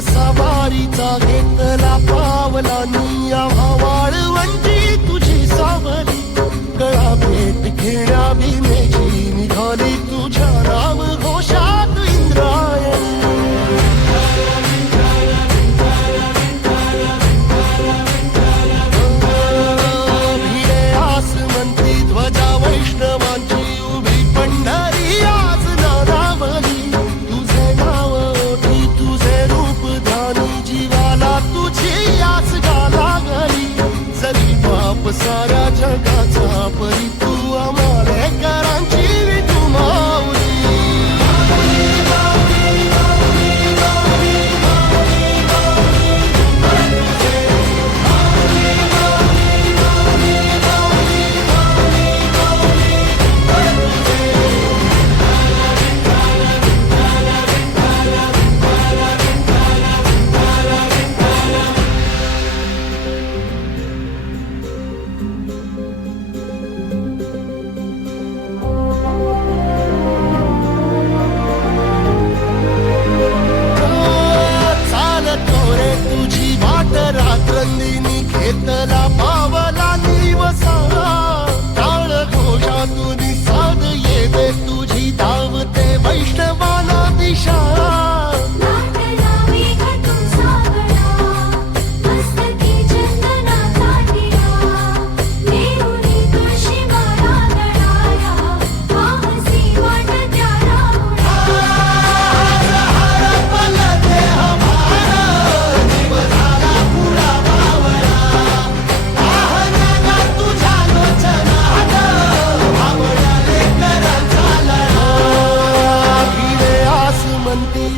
सवारीचा घेतला पावलानी आम्हा वाळवंटी तुझी सावली गळा भेट घेण्या भीमेची निघाली तुझ्या नाम घोषात इंद्रायणी भिडे आसमंती ध्वजा वैष्णवांची उभी पंढरी आज नादावली तुझे नाव ओठी तुझे रूप ध्यानी जीवाला तुझी आस लागली जरी बाप साऱ्या जगाचा परी तू आमालेकरांची विठू माऊली रात्रंदिनी घेतला पावला निवसा टाळ घोषातून साध येते तुझी धावते वैष्णवाला दिशा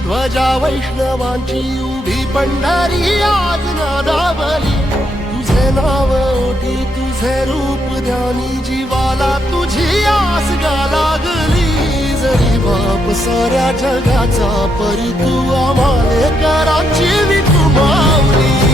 ध्वजा वैष्णवांची उभी पंढरी आज नादावली तुझे नाव ओठी तुझे रूप ध्यानी जीवाला तुझी आस लागली जरी बाप साऱ्या जगाचा परी तू आमालेकरांची विठू माऊली